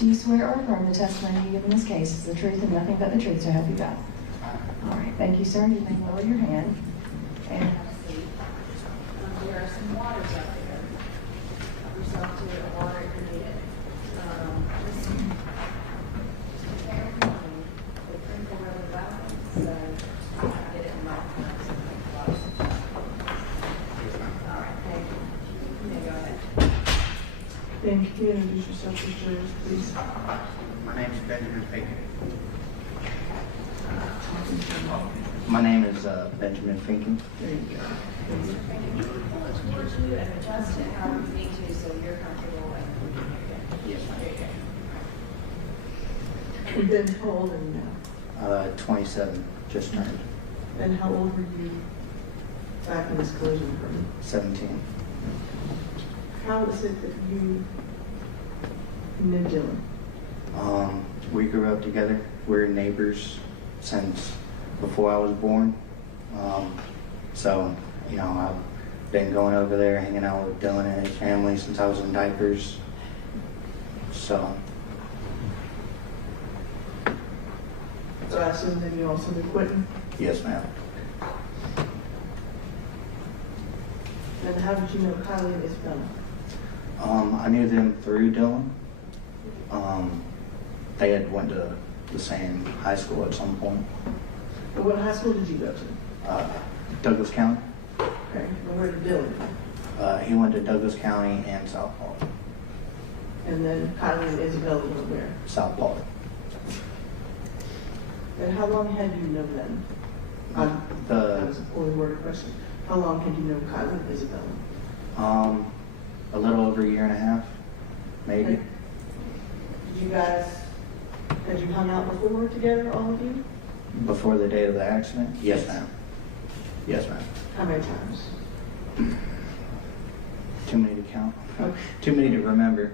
Do you swear or affirm the testimony you give in this case is the truth and nothing but the truth, so help you God? All right, thank you, sir. You may lower your hand and have a seat. There are some waters out there. Help yourself to the water if you need it. Just prepare for me. They crinkle really well, so get it in my hands. All right, thank you. You may go ahead. Then can you introduce yourself to jurors, please? My name is Benjamin Fink. My name is Benjamin Finken. There you go. Mr. Frank, you can pull it towards you and adjust it however you need to so you're comfortable and Yes, there you go. And then how old are you now? 27, just turned And how old were you back in this collision occurred? 17. How is it that you knew Dylan? We grew up together. We're neighbors since before I was born. So, you know, I've been going over there, hanging out with Dylan and his family since I was in diapers. So, So I assume that you also knew Quentin? yes, ma'am. And how did you know Kylie and Isabella? I knew them through Dylan. They had went to the same high school at some point. And what high school did you go to? Douglas County. Okay. And where did Dylan go? He went to Douglas County and South Park. And then Kylie and Isabella went where? South Park. And how long had you known them? That was a poorly worded question. How long had you known Kylie and Isabella? A little over a year and a half, maybe. Okay. Did you guys, had you hung out before together, all of you? Before the date of the accident? Yes, ma'am. Yes, ma'am. How many times? Too many to count. Okay. Too many to remember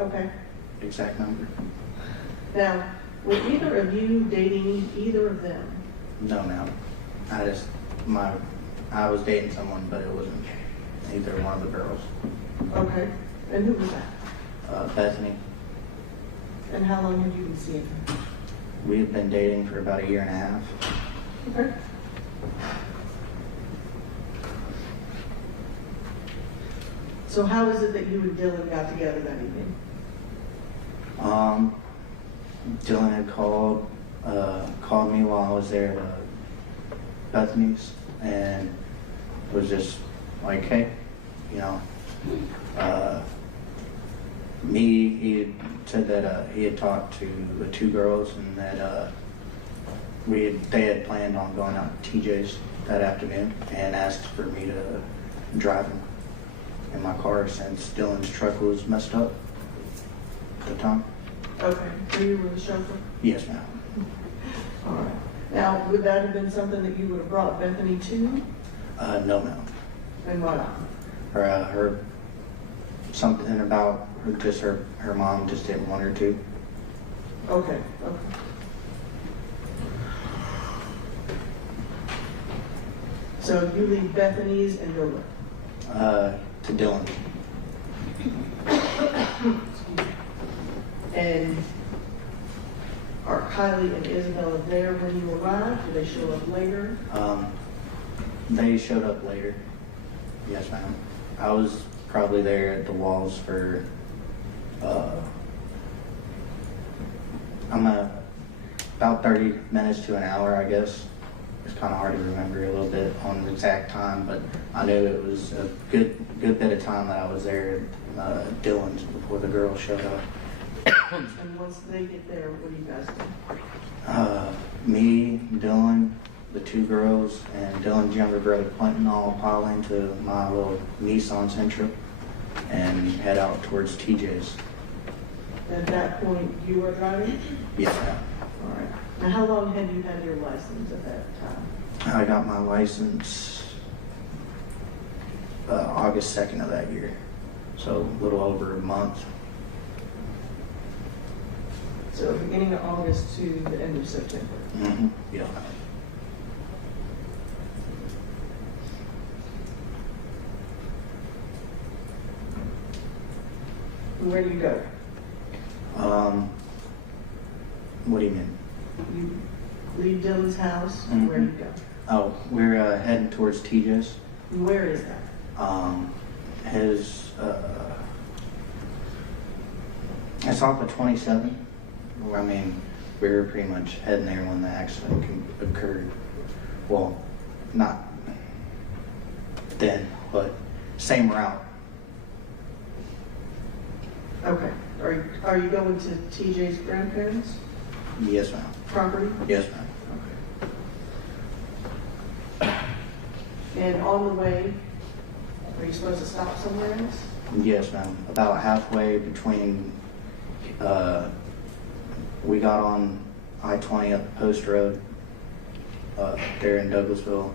Okay. exact number. Now, were either of you dating either of them? No, ma'am. I was dating someone, but it wasn't either one of the girls. Okay. And who was that? Bethany. And how long had you been seeing her? We had been dating for about a year and a half. Okay. So how is it that you and Dylan got together that evening? Dylan had called me while I was there at Bethany's, and was just like, hey, you know, he had said that he had talked to the two girls and that they had planned on going out to TJ's that afternoon and asked for me to drive him in my car since Dylan's truck was messed up at the time. Okay. So you were the chauffeur? Yes, ma'am. All right. Now, would that have been something that you would have brought Bethany to? No, ma'am. And why not? Her something about her mom just didn't want her to. Okay. Okay. So you leave Bethany's and go where? To Dylan. And are Kylie and Isabella there when you arrived? Do they show up later? They showed up later. Yes, ma'am. I was probably there at the walls for about 30 minutes to an hour, I guess. It's kind of hard to remember a little bit on the exact time, but I knew it was a good bit of time that I was there at Dylan's before the girls showed up. And once they get there, what do you guys do? Me, Dylan, the two girls, and Dylan's younger brother Clinton all pile into my little Nissan Sentra and head out towards TJ's. At that point, you were driving? Yes, ma'am. All right. Now, how long had you had your license at that time? I got my license August 2nd of that year, so a little over a month. So beginning of August to the end of September. Mm-hmm. Yeah. Where do you go? What do you mean? You leave Dylan's house, Mhm. where do you go? Oh, we're heading towards TJ's. Where is that? His, it's off of 27. I mean, we were pretty much heading there when the accident occurred. Well, not then, but same route. Okay. Are you going to TJ's grandparents' Yes, ma'am. property? Yes, ma'am. Okay. And on the way, are you supposed to stop somewhere else? Yes, ma'am. About halfway between, we got on I-20 up Post Road, there in Douglasville.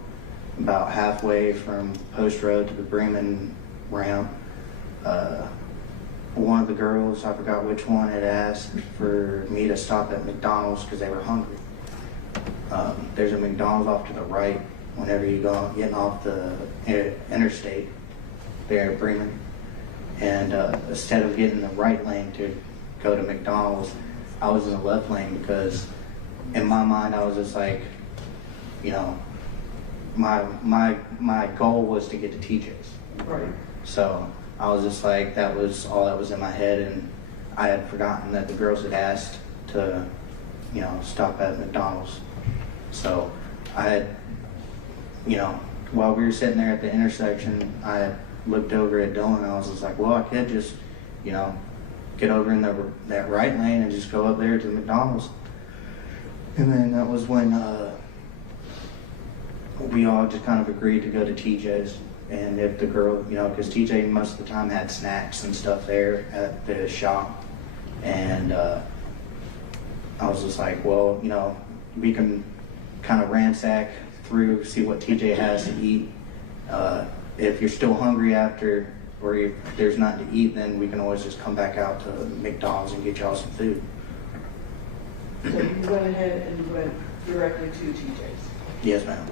About halfway from Post Road to the Bremen ramp, one of the girls, I forgot which one, had asked for me to stop at McDonald's because they were hungry. There's a McDonald's off to the right whenever you go getting off the interstate there at Bremen. And instead of getting the right lane to go to McDonald's, I was in the left lane because in my mind I was just like, you know, my goal was to get to TJ's. Right. So I was just like, that was all that was in my head, and I had forgotten that the girls had asked to, you know, stop at McDonald's. So I had, you know, while we were sitting there at the intersection, I had looked over at Dylan and I was just like, well, I could just, you know, get over in that right lane and just go up there to the McDonald's. And then that was when we all just kind of agreed to go to TJ's. And if the girl, you know, because TJ most of the time had snacks and stuff there at the shop. And I was just like, well, you know, we can kind of ransack through, see what TJ has to eat. If you're still hungry after, or if there's nothing to eat, then we can always just come back out to McDonald's and get y'all some food. So you went ahead and you went directly to TJ's. Yes, ma'am.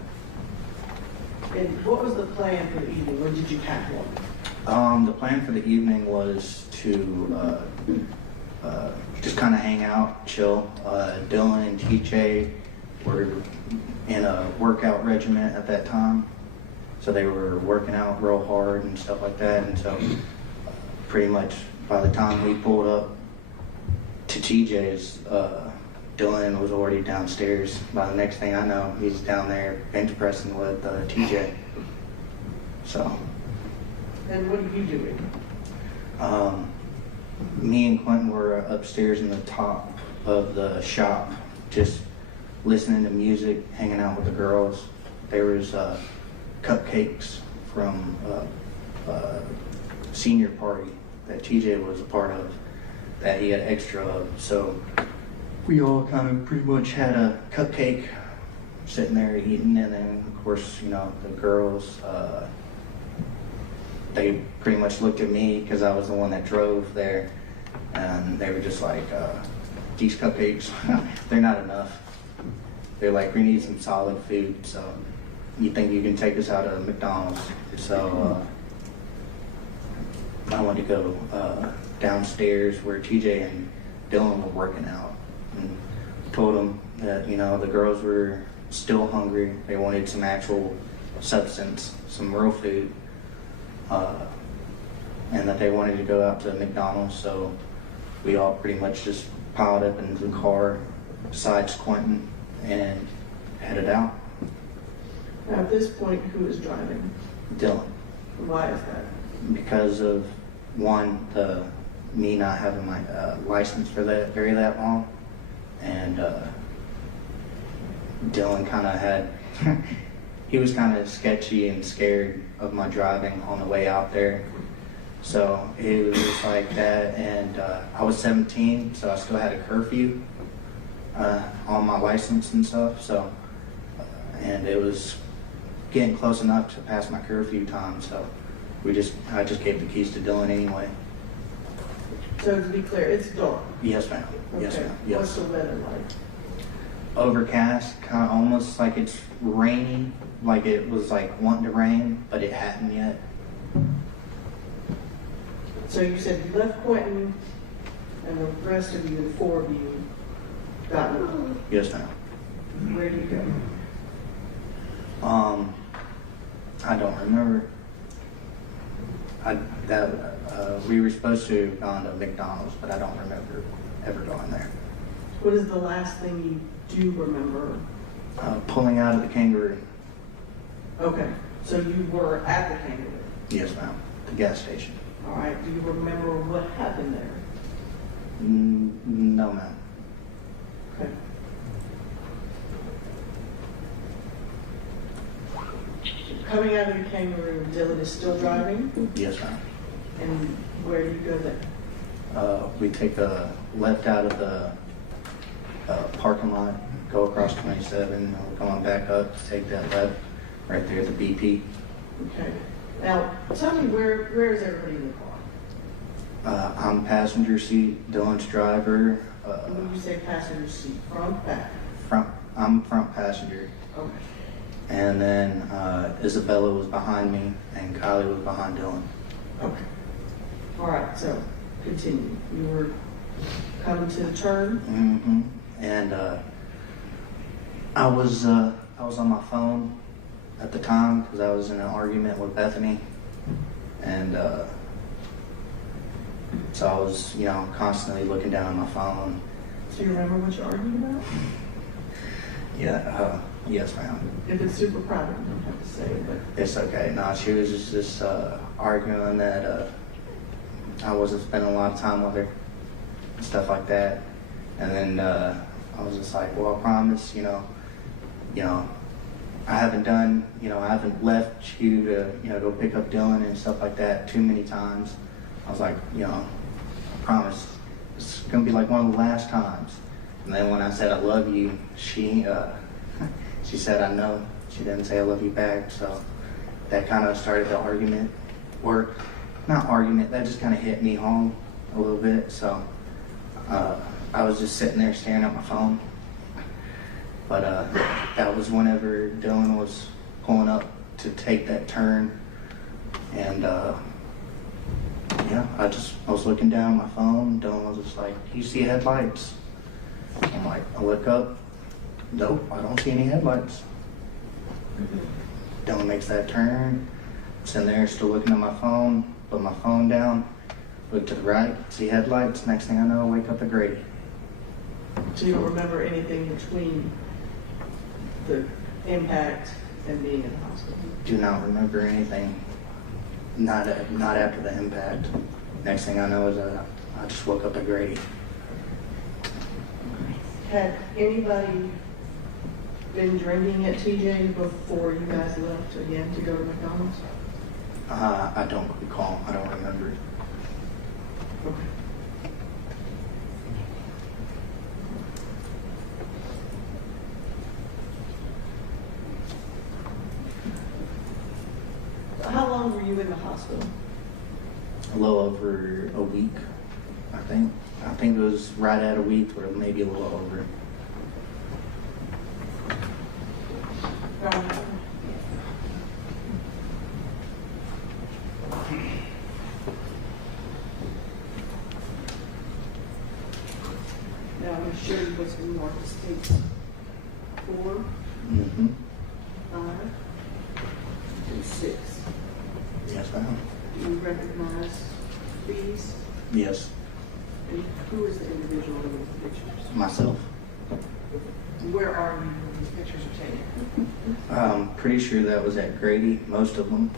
And what was the plan for the evening, or did you pack one? The plan for the evening was to just kind of hang out, chill. Dylan and TJ were in a workout regimen at that time, so they were working out real hard and stuff like that. And so pretty much by the time we pulled up to TJ's, Dylan was already downstairs. By the next thing I know, he's down there bench pressing with TJ. So. And what are you doing? Me and Quentin were upstairs in the top of the shop, just listening to music, hanging out with the girls. There was cupcakes from a senior party that TJ was a part of that he had extra of. So we all kind of pretty much had a cupcake sitting there eating, and then of course, you know, the girls, they pretty much looked at me because I was the one that drove there, and they were just like, these cupcakes, they're not enough. They're like, we need some solid food, so you think you can take us out of McDonald's? So I went to go downstairs where TJ and Dylan were working out, and told them that, you know, the girls were still hungry. They wanted some actual substance, some real food, and that they wanted to go out to McDonald's. So we all pretty much just piled up into the car, besides Quentin, and headed out. Now, at this point, who is driving? Dylan. Why is that? Because of, one, me not having my license for that long, and Dylan kind of had, he was kind of sketchy and scared of my driving on the way out there. So it was just like that, and I was 17, so I still had a curfew on my license and stuff. So, and it was getting close enough to pass my curfew time, so I just gave the keys to Dylan anyway. So to be clear, it's dark. Yes, ma'am. Okay. Yes, ma'am. Yes. What's the weather like? Overcast, kind of almost like it's raining, like it was like wanting to rain, but it hadn't yet. So you said you left Quentin And the rest of you, the four of you, got one. Yes, ma'am. Where did you go? I don't remember. We were supposed to have gone to McDonald's, but I don't remember ever going there. What is the last thing you do remember? Pulling out of the Kangaroo. Okay, so you were at the Kangaroo. Yes, ma'am. The gas station. All right, do you remember what happened there? No, ma'am. Okay. Coming out of the Kangaroo, Dylan is still driving? Yes, ma'am. And where do you go then? We take a left out of the parking lot, go across 27, and we're going back up to take that left right there at the BP. Okay. Now, tell me where is everybody in the car? I'm passenger seat, Dylan's driver. When you say passenger seat, front, back? I'm front passenger. Okay. And then Isabella was behind me, and Kylie was behind Dylan. Okay. All right, so continue. You were coming to the turn? Mm-hmm. And I was on my phone at the time because I was in an argument with Bethany, and so I was, constantly looking down at my phone. Do you remember what you argued about? Yeah. Yes, ma'am. If it's super private, you don't have to say it, but It's okay. No, she was just arguing that I wasn't spending a lot of time with her, and stuff like that. And then I was just like, well, I promise, I haven't done, I haven't left you to, go pick up Dylan and stuff like that too many times. I was like, I promise, it's gonna be like one of the last times. And then when I said I love you, she said I know. She didn't say I love you back, so that kind of started the argument. Or not argument, that just kind of hit me home a little bit. So I was just sitting there staring at my phone. But that was whenever Dylan was pulling up to take that turn. And I was looking down at my phone. Dylan was just like, "Do you see headlights?" I'm like, I look up. Nope, I don't see any headlights. Dylan makes that turn. I'm sitting there still looking at my phone. Put my phone down. Look to the right. See headlights. Next thing I know, I wake up at Grady. so you don't remember anything between the impact and being in the hospital? Do not remember anything. Not after the impact. Next thing I know is I just woke up at Grady. Had anybody been drinking at TJ before you guys left again to go to McDonald's? I don't recall. I don't remember. Okay. How long were you in the hospital? A little over a week, I think. I think it was right at a week or maybe a little over. Now, I'm sure you was in North States 4, Mm-hmm. 5, and 6. Yes, ma'am. Do you recognize these? Yes, And who is the individual in these pictures? myself. Where are you when these pictures are taken? Pretty sure that was at Grady, most of them.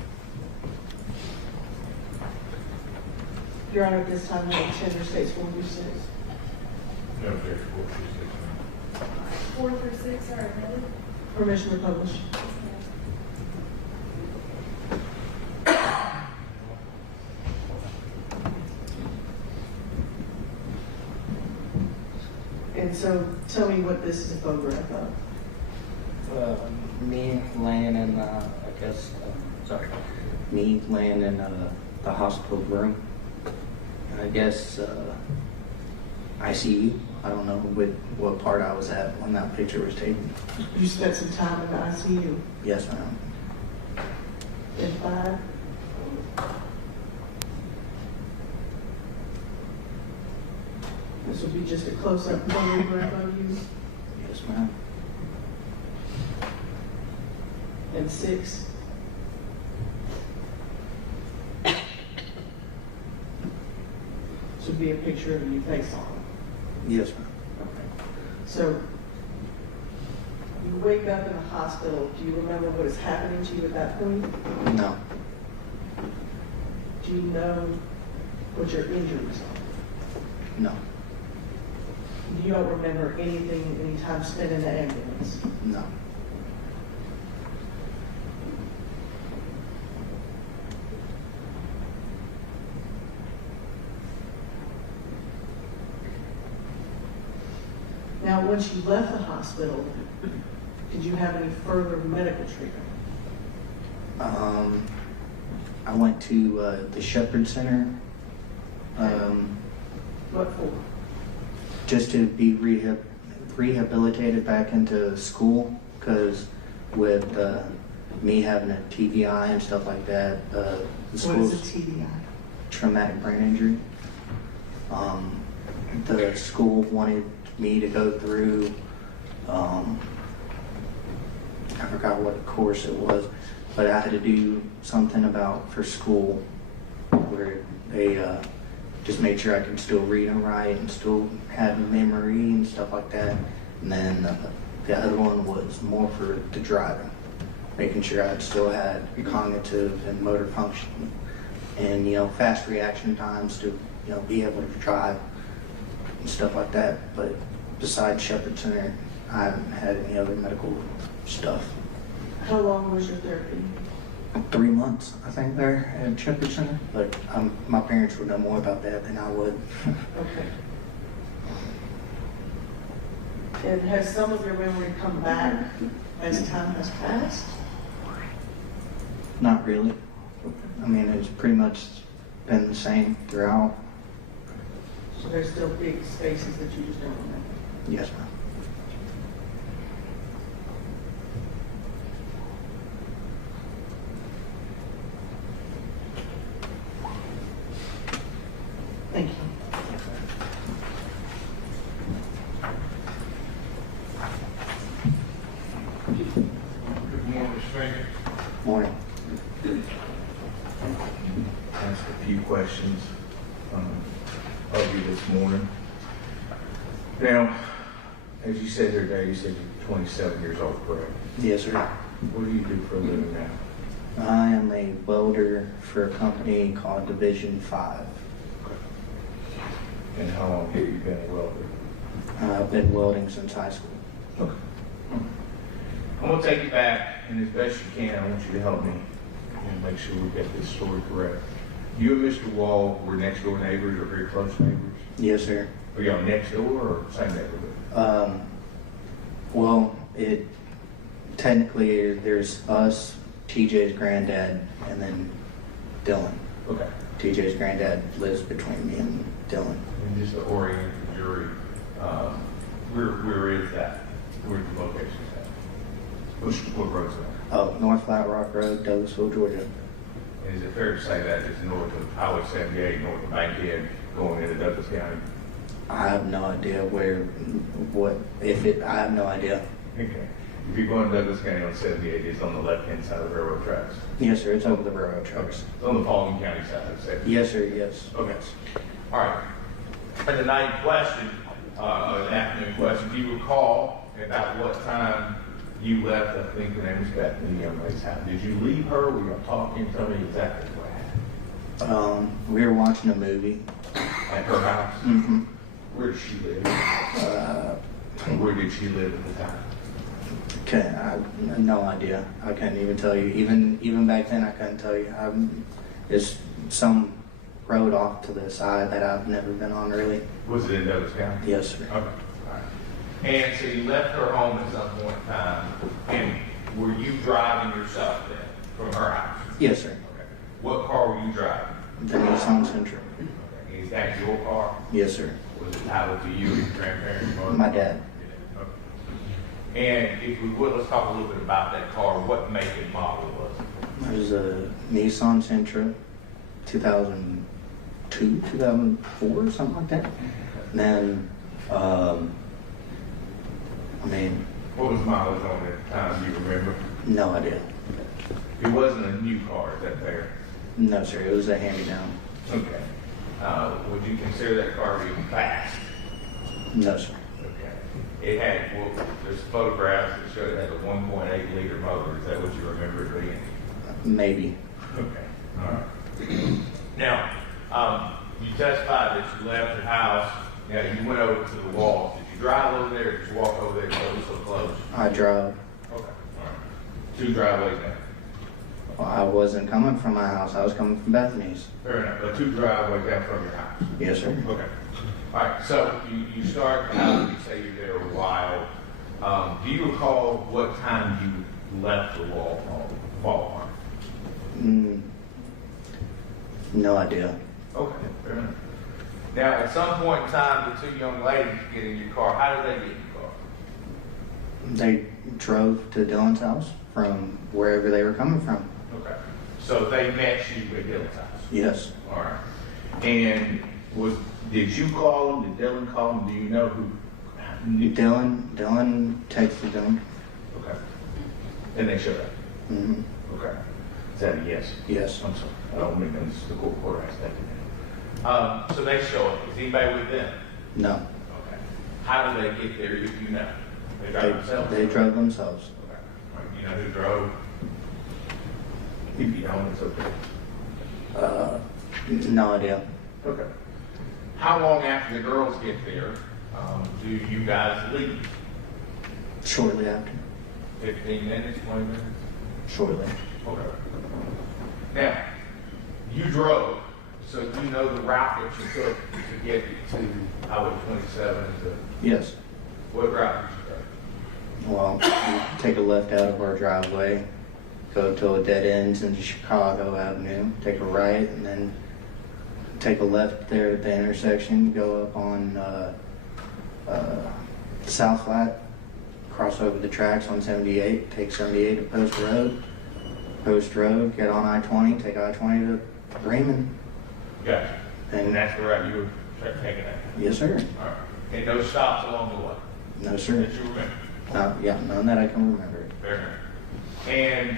Your Honor, at this time, the tender states 4 through 6. No, there's 4 through 6. 4 through 6 are admitted. Permission to publish. And so, tell me what this is a photograph of. Me laying in, me laying in the hospital room. I guess ICU. I don't know what part I was at when that picture was taken. You spent some time in the ICU. Yes, ma'am. In 5. This will be just a close-up photograph of you. Yes, ma'am. And 6. This would be a picture of you face on. Yes, ma'am. Okay. So you wake up in the hospital. Do you remember what is happening to you at that point? No. Do you know what your injuries are? No. You don't remember anything, any time spent in the ambulance? No. Now, once you left the hospital, did you have any further medical treatment? I went to the Shepherd Center What for? just to be rehabilitated back into school, because with me having a TBI and stuff like that, the What school's is a TBI? traumatic brain injury. The school wanted me to go through, I forgot what course it was, but I had to do something for school where they just made sure I could still read and write and still have memory and stuff like that. And then the other one was more for the driving, making sure I still had cognitive and motor function and, fast reaction times to, be able to drive and stuff like that. But besides Shepherd Center, I haven't had any other medical stuff. How long was your therapy? 3 months, I think, there at Shepherd Center. But my parents would know more about that than I would. Okay. And has some of your memory come back as time has passed? Not really. I mean, it's pretty much been the same throughout. So there's still big spaces that you just don't remember? Yes, ma'am. Thank you. Good morning, Mr. Fink. Morning. Ask a few questions of you this morning. Now, as you said here today, you said you're 27 years old, correct? Yes, sir. What do you do for a living now? I am a welder for a company called Division 5. And how long have you been a welder? I've been welding since high school. Okay. I'm going to take you back, and as best you can, I want you to help me and make sure we get this story correct. You and Mr. Wall were next door neighbors or very close neighbors? Yes, sir. Were y'all next door or same neighborhood? Well, technically there's us, TJ's granddad, and then Dylan. Okay. TJ's granddad lives between me and Dylan. And just to orient the jury, where is that? Where's the location at? What road's that? Oh, North Flat Rock Road, Douglasville, Georgia. And is it fair to say that it's north of Highway 78, north of Bankhead, going into Douglas County? I have no idea I have no idea. Okay. If you're going to Douglas County on 78, it's on the left-hand side of the railroad tracks. Yes, sir, it's over the railroad Okay. tracks. It's on the Paulding County side of 78. Yes, sir, yes. Okay. All right. And the night question, the afternoon question, do you recall about what time you left? I think the name was Bethany, the young lady's house. Did you leave her? Were you talking? Tell me exactly what happened. We were watching a movie. At her house? Mm-hmm. Where did she live? And where did she live at the time? I have no idea. I couldn't even tell you. Even back then, I couldn't tell you. It's some road off to the side that I've never been on, really. Was it in Douglas County? Yes, sir. Okay. All right. And so you left her home at some point in time, and were you driving yourself then from her house? Yes, sir. Okay. What car were you driving? The Nissan Sentra. Okay. Is that your car? Yes, sir. Was it titled to you or your grandparents? Or My dad. Yeah. Okay. And if we would, let's talk a little bit about that car. What make and model was it? It was a Nissan Sentra, 2002, 2004, something like that. Then, I mean, What was mileage on it at the time, do you remember? no idea. It wasn't a new car, is that fair? No, sir, it was a hand-me-down. Okay. Would you consider that car being fast? No, sir. Okay. It had, well, there's photographs that show it had a 1.8 liter motor. Is that what you remember it being? Maybe. Okay. All right. Now, you testified that you left the house. Now, you went over to the wall. Did you drive over there or did you walk over there because it was so close? I drove. Okay. All right. 2 driveways down. Well, I wasn't coming from my house. I was coming from Bethany's. Fair enough. But 2 driveways down from your house. Yes, sir. Okay. All right. So you start the house. You say you're there a while. Do you recall what time you left the ballpark? No idea. Okay. Fair enough. Now, at some point in time, the 2 young ladies get in your car. How did they get in your car? They drove to Dylan's house from wherever they were coming from. Okay. So they met you at Dylan's house? Yes. All right. And did you call them? Did Dylan call them? Do you know who? Dylan texted them. Okay. And they showed up? Mm-hmm. Okay. Is that a yes? Yes. I'm sorry. I don't mean this is the court aspect of it. So they show up. Is anybody with them? No. Okay. How did they get there if you know? They drive themselves? They drove themselves. Okay. All right. You know who drove? If you don't, it's okay. No idea. Okay. How long after the girls get there do you guys leave? Shortly after. 15 minutes, 20 minutes? Shortly. Okay. Now, you drove, so you know the route that you took to get to Highway 27 to, Yes. what route did you go? Well, we take a left out of our driveway, go till it dead ends into Chicago Avenue, take a right, and then take a left there at the intersection, go up on South Flat, cross over the tracks on 78, take 78 to Post Road, get on I-20, take I-20 to Raymond. Gotcha. And that's the route you were taking that? Yes, sir. All right. And those stops along the way? No, sir. That you remember? Yeah, none that I can remember. Fair enough. And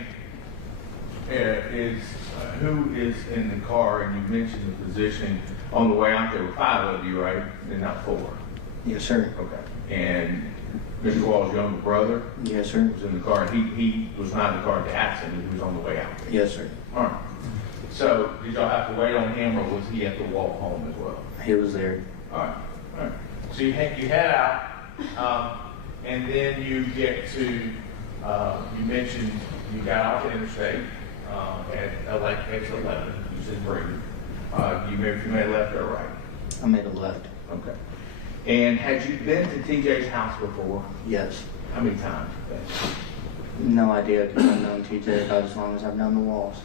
who is in the car? And you mentioned the position on the way out. There were 5 of you, right? And not 4. Yes, sir. Okay. And Mr. Wall's younger brother Yes, sir. was in the car. He was not in the car at the accident. He was on the way out. Yes, sir. All right. So did y'all have to wait on him, or was he at the walk home as well? He was there. All right. All right. So you head out, and then you get to. You mentioned you got off the interstate at like exit 11. You said Brady. You made a left or a right? I made a left. Okay. And had you been to TJ's house before? Yes. How many times? No idea, because I've known TJ about as long as I've known the Walls.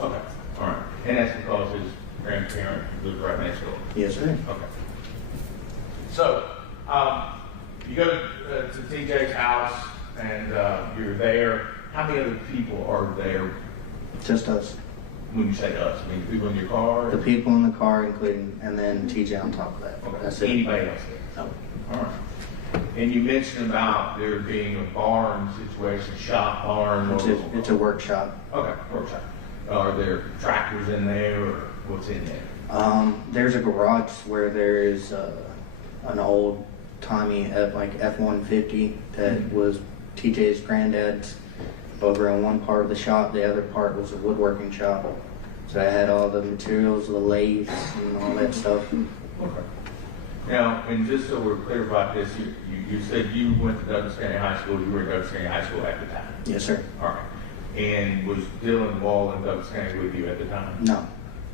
Okay. All right. And that's because his grandparent lives right next door? Yes, sir. Okay. So, you go to TJ's house and you're there. How many other people are there Just us. when you say us? I mean, people in your car? The people in the car, including, and then TJ on top of that. Okay. That's it. Anybody else there? No. All right. And you mentioned about there being a barn situation, shop barn. It's a workshop. Okay, workshop. Are there tractors in there, or what's in there? There's a garage where there is an old timey F-150 that was TJ's granddad's over in one part of the shop. The other part was a woodworking shop. So I had all the materials, the lathes, and all that stuff. Okay. Now, and just so we're clear about this, you said you went to Douglas County High School. You were at Douglas County High School at the time. Yes, sir. All right. And was Dylan Wall in Douglas County with you at the time? No.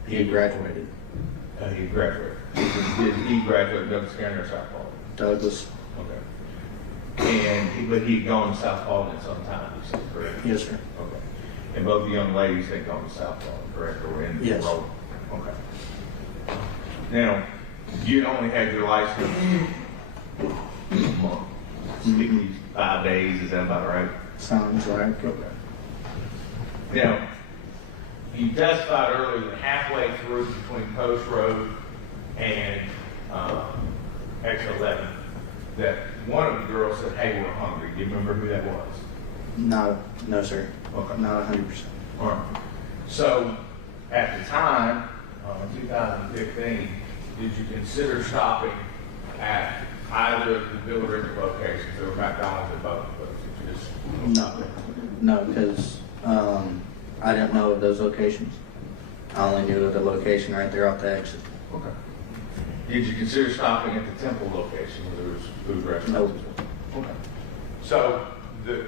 He graduated. He graduated. Did he graduate Douglas County or South Paulding? Douglas. Okay. But he'd gone to South Paulding at some time, you said, correct? Yes, sir. Okay. And both the young ladies had gone to South Paulding, correct? Or were in the Yes. road? Okay. Now, you only had your license a month, 65 days, is that about right? Sounds right. Okay. Now, you testified earlier that halfway through between Post Road and X11 that one of the girls said, "Hey, we're hungry"? Do you remember who that was? No, sir. Okay. Not 100%. All right. So, at the time, in 2015, did you consider stopping at either of the Bill Ricker locations? There were McDonald's at both, but did you just... No, because I didn't know of those locations. I only knew of the location right there off the exit. Okay. Did you consider stopping at the Temple location where there was food restaurants? Nope. Okay. So,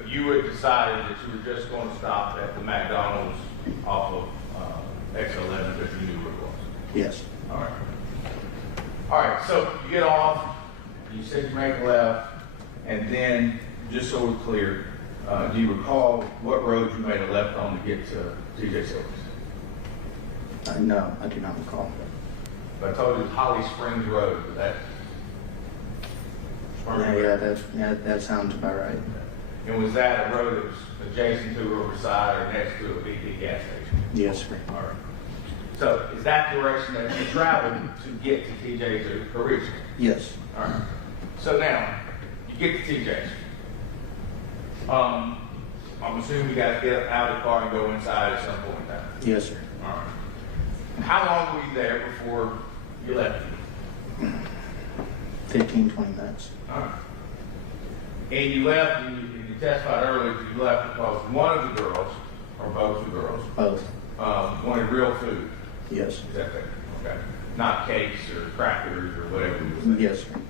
you had decided that you were just going to stop at the McDonald's off of X11 that you knew where it was? Yes. All right. All right, so you get off, you said you make a left, and then, just so we're clear, do you recall what road you made a left on to get to TJ Silver's? No, I do not recall. But I told you it was Holly Springs Road, but that... That sounds about right. And was that a road that was adjacent to Riverside or next to a BP gas station? Yes, sir. All right. So is that the direction that you traveled to get to TJ's originally? Yes. All right. So now, you get to TJ's. I'm assuming you got to get out of the car and go inside at some point in time. Yes, sir. All right. How long were you there before you left? 15, 20 minutes. All right. And you left, and you testified earlier that you left because one of the girls, or both the girls, Both. wanted real food. Yes. Is that fair? Okay. Not cakes or crackers or whatever you were saying. Yes, sir.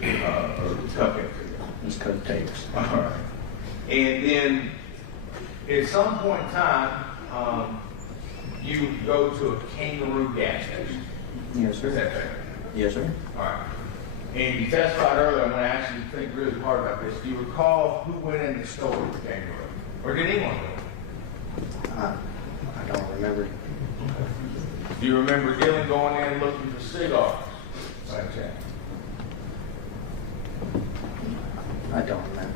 Okay. Or cupcakes. It's cupcakes. All right. And then at some point in time, you go to a Kangaroo gas station. Yes, Is sir. that fair? Yes, sir. All right. And you testified earlier, I'm going to ask you to think really hard about this. Do you recall who went in the store with Kangaroo? Or did anyone go? I don't remember. Do you remember Dylan going in looking for cigars? Like that. I don't remember.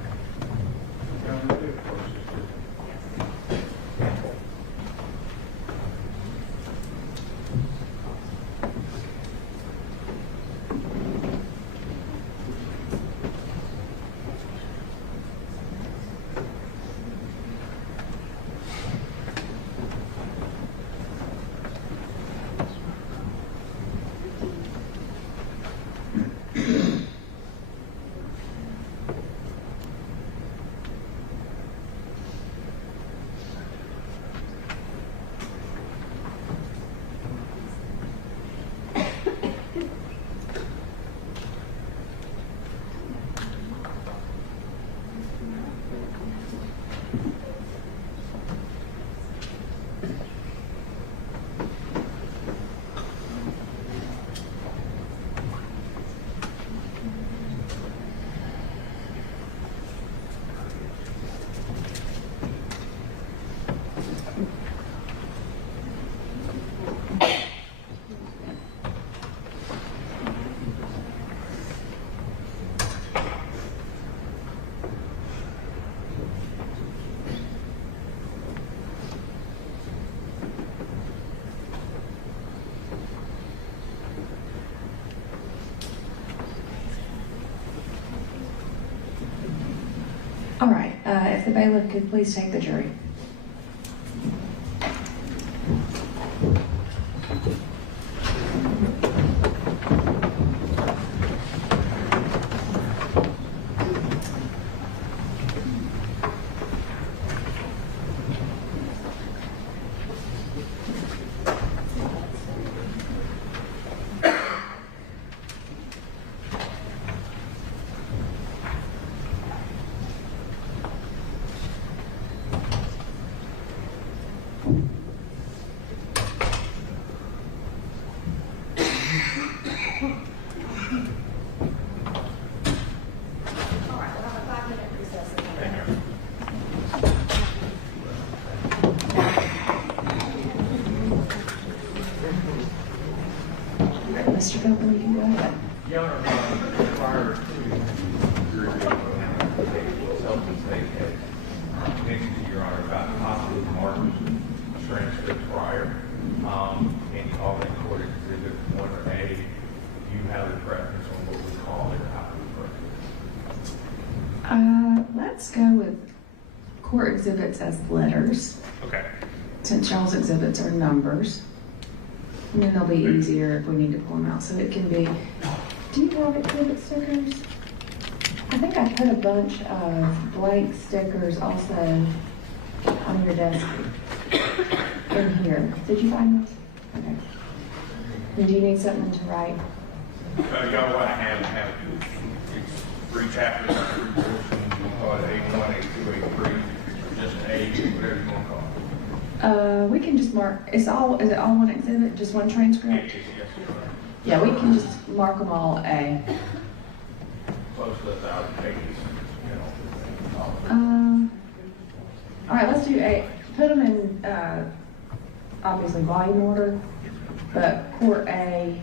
All right, if the bailiff could please take the jury. All right, we'll have a 5-minute recess. Thank you. All right, Mr. Pilgrim, you can go ahead. Your Honor, prior to your self-contained case, mentioned to Your Honor about possible markers, transcripts prior, and you called that court exhibit 1A. Do you have a preference on what we court exhibits as letters, Okay. since y'all's exhibits are numbers. And then they'll be easier if we need to pull them out. So it can be, do you have exhibit stickers? I think I put a bunch of blank stickers also on your desk in here. Did you find those? Okay. And do you need something to write? Y'all want to have it's 3 chapters, 3 portions, you call it A1, A2, A3, or just A, whatever you want to call it. We can just mark, is it all one exhibit, just one transcript? Yes, Yeah, we can just mark them all A. close to 1,000 pages, you know. all of it. All right, let's do A. Put them in, obviously volume order, but Court A,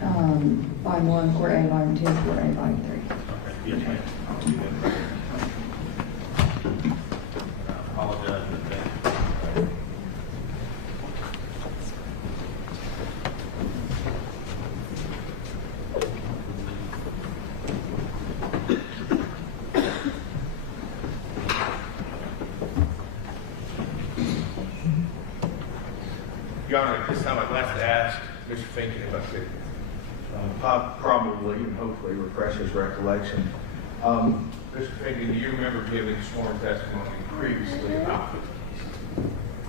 volume 1, Court A, volume 2, Court A, volume 3. Yes, ma'am. I'll do that. I apologize for that. Your Honor, at this time I'd like to ask Mr. Fink if I could probably and hopefully refresh his recollection. Mr. Fink, do you remember giving sworn testimony previously about this?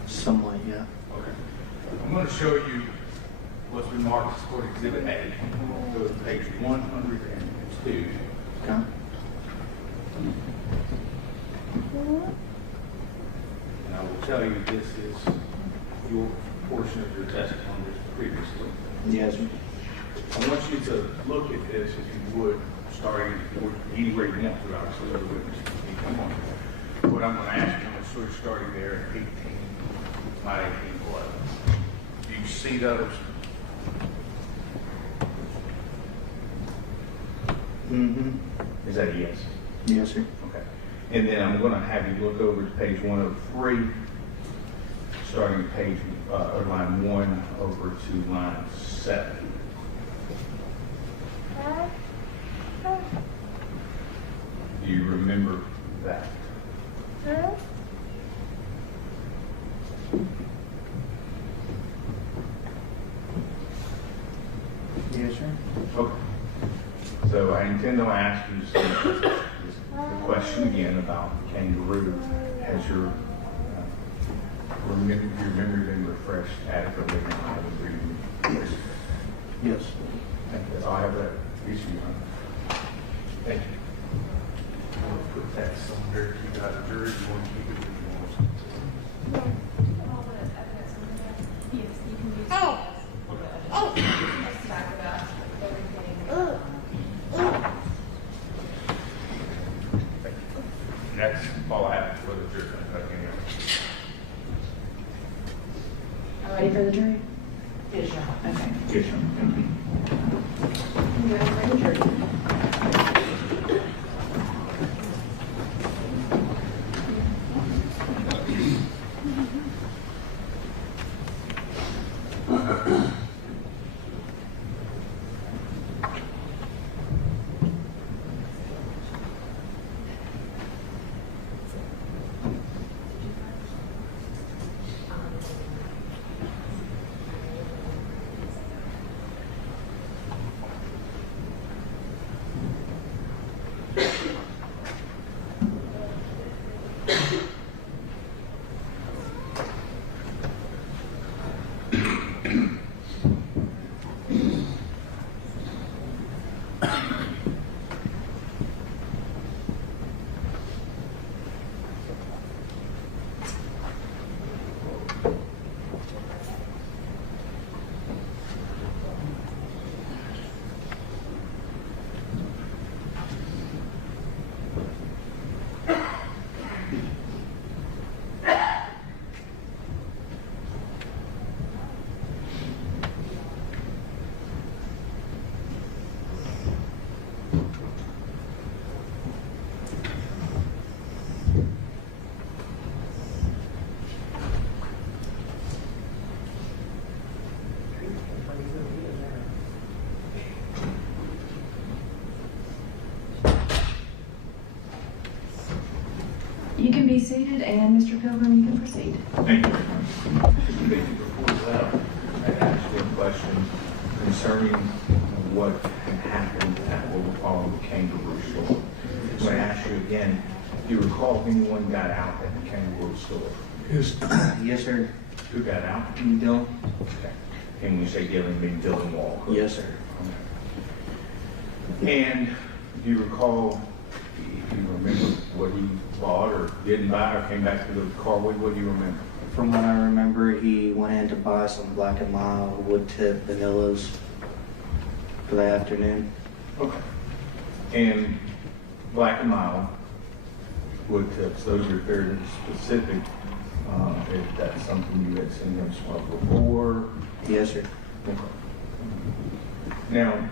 Somewhat, yeah. Okay. I'm going to show you what's been marked as Court Exhibit A. Go to page 102. Okay. And I will tell you this is your portion of your testimony previously. Yes, sir. I want you to look at this, if you would, starting anywhere you want to, obviously, the witness. Come on. What I'm going to ask you, I'm sort of starting there at 18, not 18, 11. Do you see those? Mm-hmm. Is that a yes? Yes, sir. Okay. And then I'm going to have you look over to page 103, starting at page, or line 1 over to line 7. Do you remember that? Yes, sir. Okay. So I intend to ask you the question again about Kangaroo. Has your memory been refreshed adequately? Yes. Yes. That's all I have that issue on. Thank you. I want to put that somewhere. You got a jury. You want to keep it if you want to. All the evidence in there. Yes, you can use it as talk about everything. That's all I have for the jury. Ready for the jury? Yes, sir. Okay. Yes, sir. Thank you. You guys ready, jury? You can be seated, and Mr. Pilgrim, you can proceed. Thank you very much. Before we left, I asked you a question concerning what had happened at what we're calling the Kangaroo store. I'm going to ask you again, do you recall if anyone got out at the Kangaroo store? Yes, sir. Who got out? Dylan? Okay. And when you say Dylan, you mean Dylan Wall? correct? Yes, sir. Okay. And do you recall, if you remember what he bought or didn't buy or came back to the car with, what do you remember? From what I remember, he went in to buy some Black and Mild wood tip vanillas for the afternoon. Okay. And Black and Mild wood tips, those are fairly specific. If that's something you had seen him smoke before. Yes, sir. Okay. Now,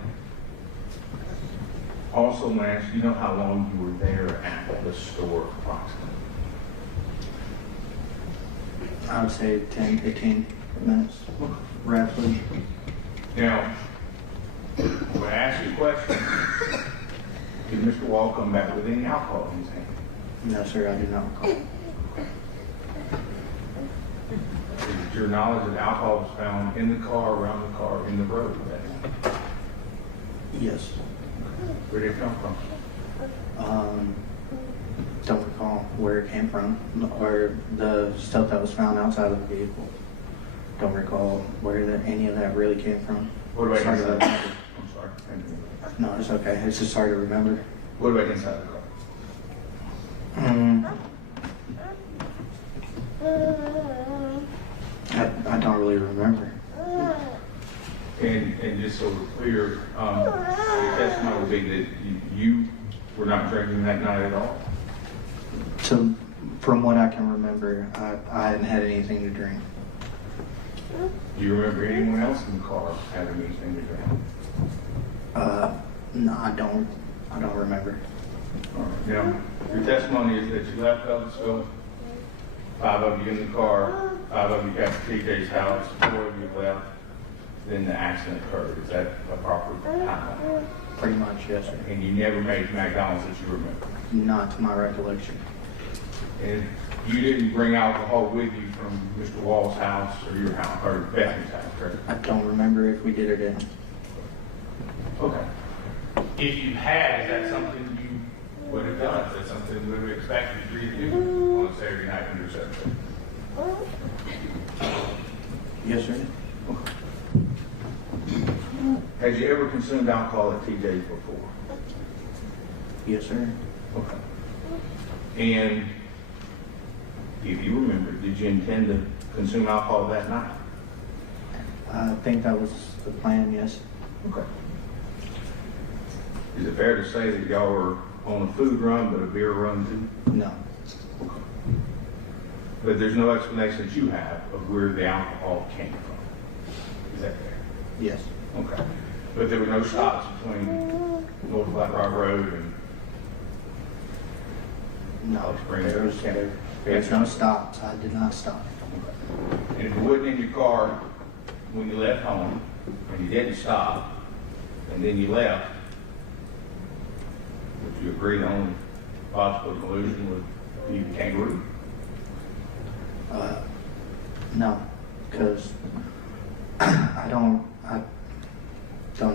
also last, you know how long you were there at the store approximately? I would say 10, 15 minutes, roughly. Now, when I ask you a question, did Mr. Wall come back with any alcohol in his hand? No, sir, I do not recall. Is it your knowledge that alcohol was found in the car, around the car, in the road that night? Yes. Where did it come from? Don't recall where it came from, or the stuff that was found outside of the vehicle. Don't recall where any of that really came from. What about Sorry inside? about that. I'm sorry. No, it's okay. It's just hard to remember. What about inside the car? I don't really remember. And just so we're clear, your testimony would be that you were not drinking that night at all? So, from what I can remember, I hadn't had anything to drink. Do you remember anyone else in the car having anything to drink? No, I don't remember. All right. Now, your testimony is that you left Ellisville, 5 of you in the car, 5 of you got to TJ's house, 4 of you left, then the accident occurred. Is that a proper timeline? Pretty much, yes, sir. And you never made it to McDonald's that you remember? Not to my recollection. And you didn't bring alcohol with you from Mr. Wall's house or your house, or Bethany's house, correct? I don't remember if we did or didn't. Okay. If you had, is that something you would have done? Is that something we would have expected for you to do on a Saturday night when you're 17? Yes, sir. Has you ever consumed alcohol at TJ's before? Yes, sir. Okay. And if you remember, did you intend to consume alcohol that night? I think that was the plan, yes. Okay. Is it fair to say that y'all were on a food run, but a beer run too? No. But there's no explanation that you have of where the alcohol came from. Is that fair? Yes. Okay. But there were no stops between North Flat Rock Road and No, Springs? there's no stops. I did not stop. And if it wasn't in your car when you left home, and you didn't stop, and then you left, would you agree the only possible conclusion would be the Kangaroo? No, because I don't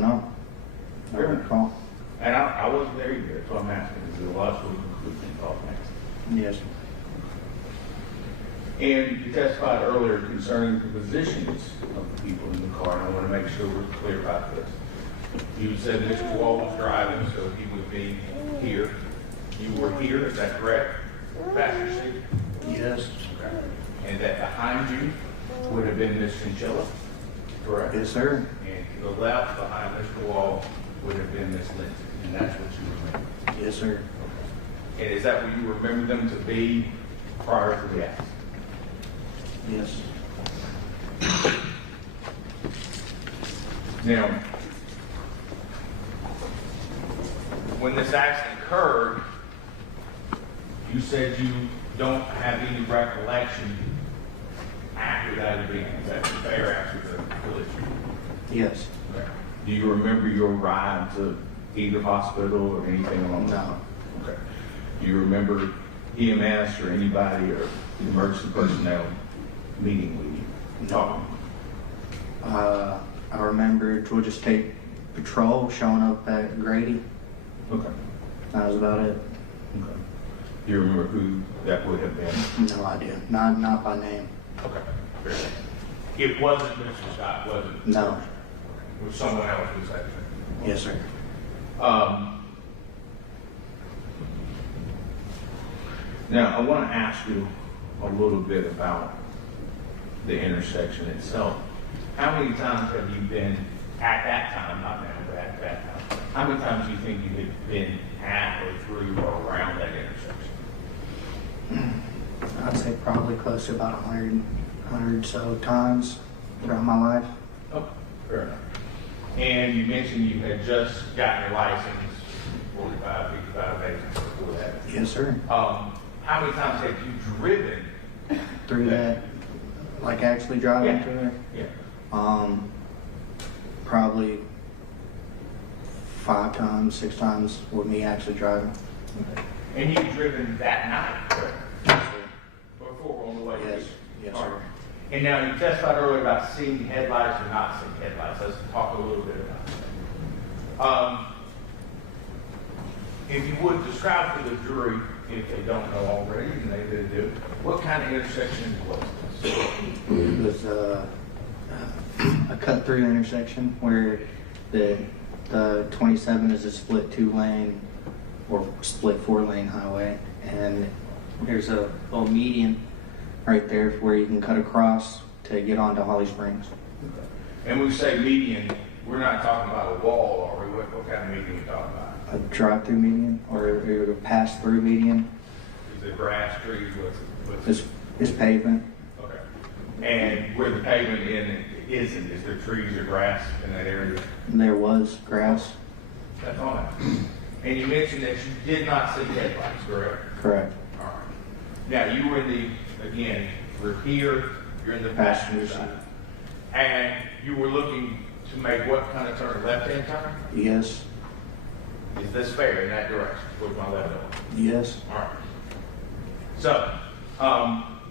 know. I don't recall. And I wasn't there either, that's what I'm asking. Is there a logical conclusion thought next? Yes. And you testified earlier concerning the positions of the people in the car, and I want to make sure we're clear about this. You said Mr. Wall was driving, so he would be here. You were here, is that correct? Passenger seat? Yes. Okay. And that behind you would have been Miss Chinchilla, correct? Yes, sir. And to the left, behind Mr. Wall, would have been Miss Lindsay, and that's what you remember. Yes, sir. And is that what you remember them to be prior to the accident? Yes. Now, when this accident occurred, you said you don't have any recollection after that event. Is that fair after the collision? Yes. Okay. Do you remember your ride to either hospital or anything along those No. lines? Okay. Do you remember EMS or anybody or emergency personnel meeting with you and talking? I remember Georgia State Patrol showing up at Grady. Okay. That was about it. Okay. Do you remember who that would have been? No idea. Not by name. Okay. Very good. It wasn't Mr. Scott, was it? No. Okay. Was someone else was that? Yes, sir. Now, I want to ask you a little bit about the intersection itself. How many times have you been at that time, not now, but at that time? How many times do you think you had been at or through or around that intersection? I'd say probably close to about 100 so times throughout my life. Okay, fair enough. And you mentioned you had just gotten your license 45, 55 days before that. Yes, sir. How many times have you driven Through that, like actually driving Yeah. through it. Yeah. Probably 5 times, 6 times with me actually driving. Okay. And you've driven that night, correct? Yes, sir. Before on the way? Yes, yes, All sir. right. And now you testified earlier about seeing headlights or not seeing headlights. Let's talk a little bit about that. If you would describe to the jury, if they don't know already, and they did do, what kind of intersection was this? It was a cut-through intersection where the 27 is a split 2-lane or split 4-lane highway, and there's a little median right there where you can cut across to get onto Holly Springs. And we say median, we're not talking about a wall, are we? What kind of median are we talking about? A drive-through median or a pass-through median Is it grass, trees, what's is pavement. Okay. And where the pavement isn't, is there trees or grass in that area? There was grass. That's on it. And you mentioned that you did not see headlights, correct? Correct. All right. Now, you were in the, again, we're here, you're in the passenger side. And you were looking to make what kind of turn? Left-hand turn? Yes. Is this fair in that direction, towards my left arm? Yes. All right. So,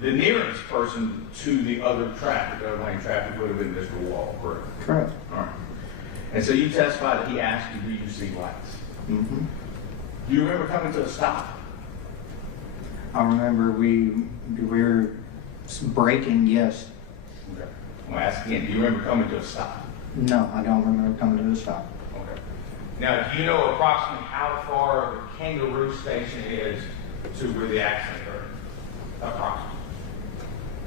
the nearest person to the other lane traffic would have been Mr. Wall, correct? Correct. All right. And so you testified that he asked you, do you see lights? Mm-hmm. Do you remember coming to a stop? I remember we were braking. Yes. Okay. I'm going to ask again, do you remember coming to a stop? No, I don't remember coming to a stop. Okay. Now, do you know approximately how far the Kangaroo station is to where the accident occurred? Approximately.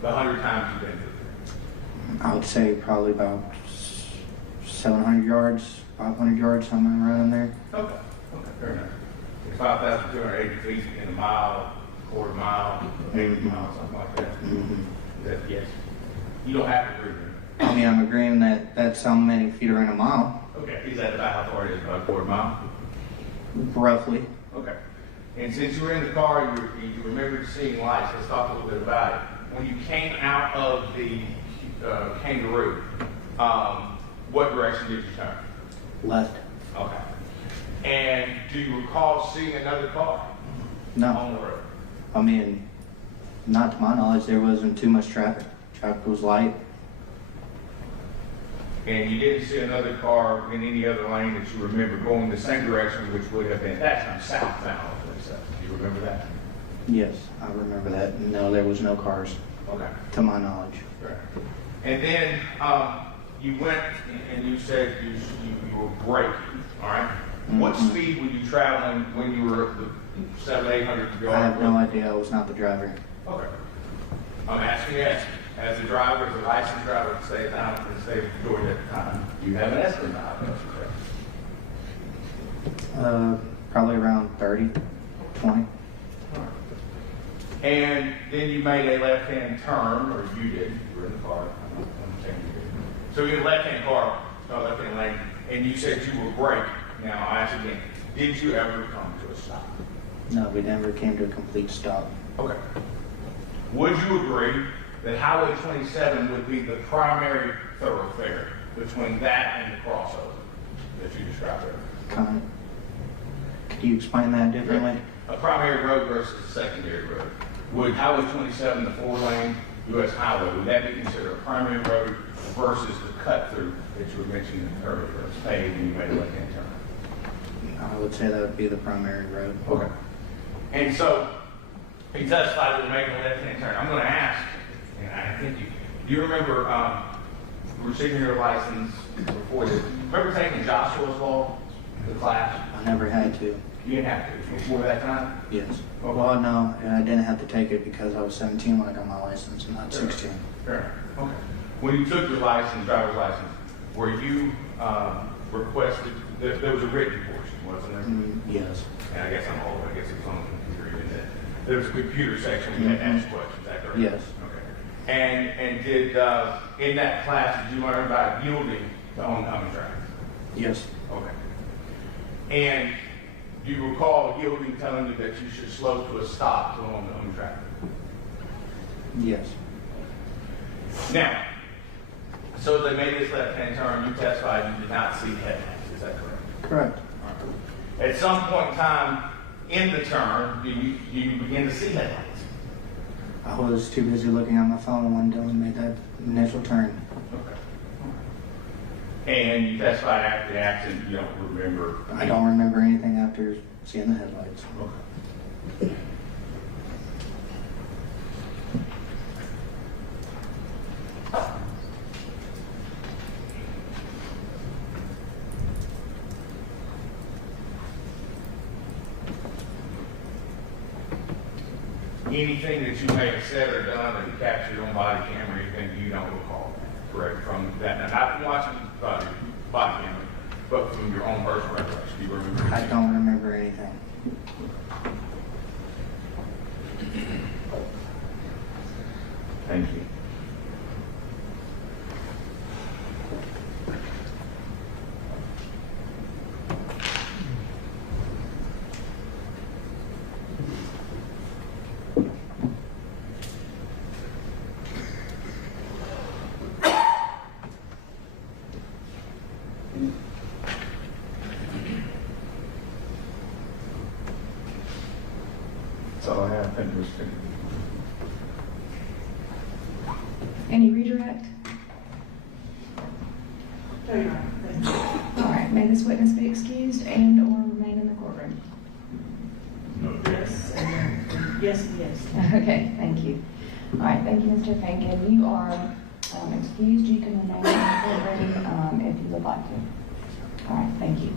The 100 times you've been through. I would say probably about 700 yards, 500 yards, somewhere around there. Okay. Okay, fair enough. It's 5,280 feet in a mile, quarter mile, 80 miles, something like that. Mm-hmm. Is that yes? You don't have to agree with me. I mean, I'm agreeing that that's how many feet are in a mile, Okay. Is that about how far it is? About a quarter mile? roughly. Okay. And since you were in the car, you remembered seeing lights. Let's talk a little bit about it. When you came out of the Kangaroo, what direction did you turn? Left. Okay. And do you recall seeing another car No. on the road? I mean, not to my knowledge, there wasn't too much traffic. Traffic was light. And you didn't see another car in any other lane that you remember going the same direction, which would have been at that time southbound on 27. Do you remember that? Yes, I remember that. No, there was no cars, Okay. to my knowledge. Right. And then you went and you said you were braking, all right? What Mhm. speed were you traveling when you were at the 700, 800 yard? I have no idea. I was not the driver. Okay. I'm asking you, as a driver, as a licensed driver, say down in the state of Georgia at the time, do you have an estimate of how much you travel? Probably around 30, 20. And then you made a left-hand turn, or you did, you were in the car, I'm saying you did. So you're in the left-hand car, left-hand lane, and you said you were braking. Now, I ask again, did you ever come to a stop? No, we never came to a complete stop. Okay. Would you agree that Highway 27 would be the primary thoroughfare between that and the crossover that you described earlier? Could you explain that differently? a primary road versus a secondary road. Would Highway 27, the 4-lane U.S. highway, would that be considered a primary road versus the cut through that you were mentioning earlier? It's paved and you made a left-hand turn. I would say that would be the primary road. Okay. And so, he testified to making a left-hand turn. I'm going to ask, and I think do you remember receiving your license before this? Remember taking Joshua's Law, the class? I never had to. You didn't have to before that time? Yes. Okay. Well, no, and I didn't have to take it because I was 17 when I got my license and not 16. Fair. Okay. When you took your license, driver's license, were you requested, there was a written portion, wasn't there? Yes. And I guess I'm old, I guess it was on the computer even then. There was a computer section where you had to ask questions, is that correct? Yes. Okay. And did, in that class, did you learn about yielding to oncoming traffic? Yes. Okay. And do you recall yielding telling you that you should slow to a stop to oncoming traffic? Yes. Now, so they made this left-hand turn, you testified you did not see headlights, is that correct? Correct. At some point in time in the turn, do you begin to see headlights? I was too busy looking at my phone when Dylan made that initial turn. Okay. And you testified after the accident, you don't remember? I don't remember anything after seeing the headlights. Okay. Anything that you may have said or done that you captured on body camera, anything you don't recall, correct, from that, now, not from watching body camera, but from your own personal recollection, do you remember? I don't remember anything. Thank you. That's all I have. Thank you, Mr. Fink. Any redirect? No, you're right. Thank you. All right, may this witness be excused and or remain in the courtroom? Yes, and yes, and yes. Okay, thank you. All right, thank you, Mr. Fink, and you are excused. You can remain in the courtroom if you would like to. All right, thank you.